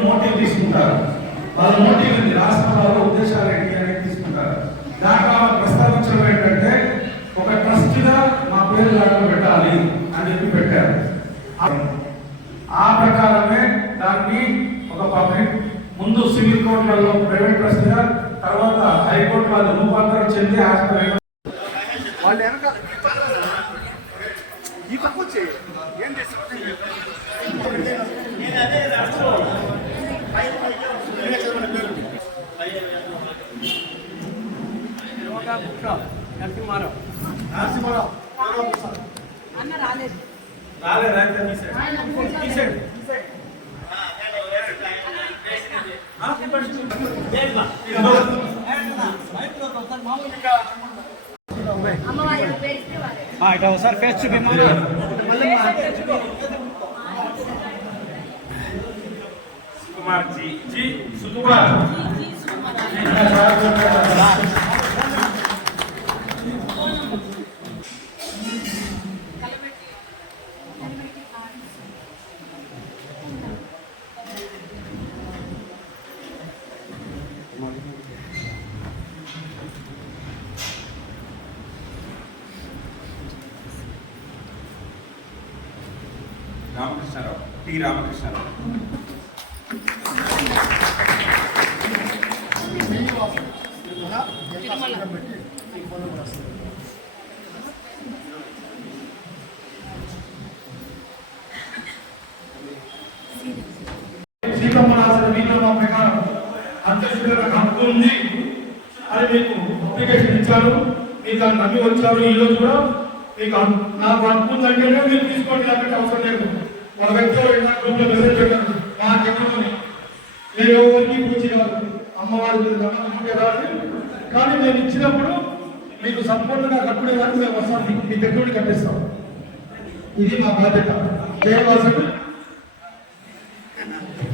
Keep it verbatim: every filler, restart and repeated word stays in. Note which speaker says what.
Speaker 1: Motive తీసుకుంటారు. వాళ్ళ motive ఏంటి, రాష్ట్రంలో ఉద్దేశాలు ఏంటి అనేది తీసుకుంటారు. దాంట్లో ప్రస్తావించడం ఏంటంటే ఒక ట్రస్ట్ గా మా పేరు దాంట్లో పెట్టాలి అని చెప్పి పెట్టారు. ఆ ప్రకారమే దాన్ని ఒక పబ్లిక్ ముందు సివిల్ కోర్టులలో ప్రైవేట్ ట్రస్ట్ గా, తర్వాత హైకోర్టు వాళ్ళు రూపాంతరం చెంది హాస్పిటల్
Speaker 2: వాళ్ళు వెనక ఈ పక్క వచ్చి ఏం నరసింహారావు నరసింహారావు
Speaker 3: అన్న రాలేదు
Speaker 1: రాలేదు
Speaker 2: ఇట్లా ఒకసారి ఫేస్ చూపి
Speaker 1: సుకుమార్ జీ జీ సుకుమార్ రామకృష్ణారావు టి రామకృష్ణారావు సీతమ్మ రాసిన వీలునామా ప్రకారం అంత్యశుద్ధులకు హక్కు ఉంది అని మీకు అప్లికేషన్ ఇచ్చారు. మీరు దాన్ని నమ్మి వచ్చారు. ఈ రోజు కూడా మీకు నాకు హక్కు ఉందంటేనే మీరు తీసుకోండి, లేకపోతే అవసరం లేదు. మన వ్యక్తిలో గ్రూప్ లో మెసేజ్ పెట్టారు మా జన్మలోని నేను ఎవరికి పూచి కాదు, అమ్మవారి మీద నమ్మకం ఉంటే రాదు. కానీ మేము ఇచ్చినప్పుడు మీకు సంపూర్ణంగా కట్టుకునేదాన్ని మేము వస్తాం, మీ దగ్గర కట్టిస్తాం. ఇది మా బాధ్యత. జయవాసుడు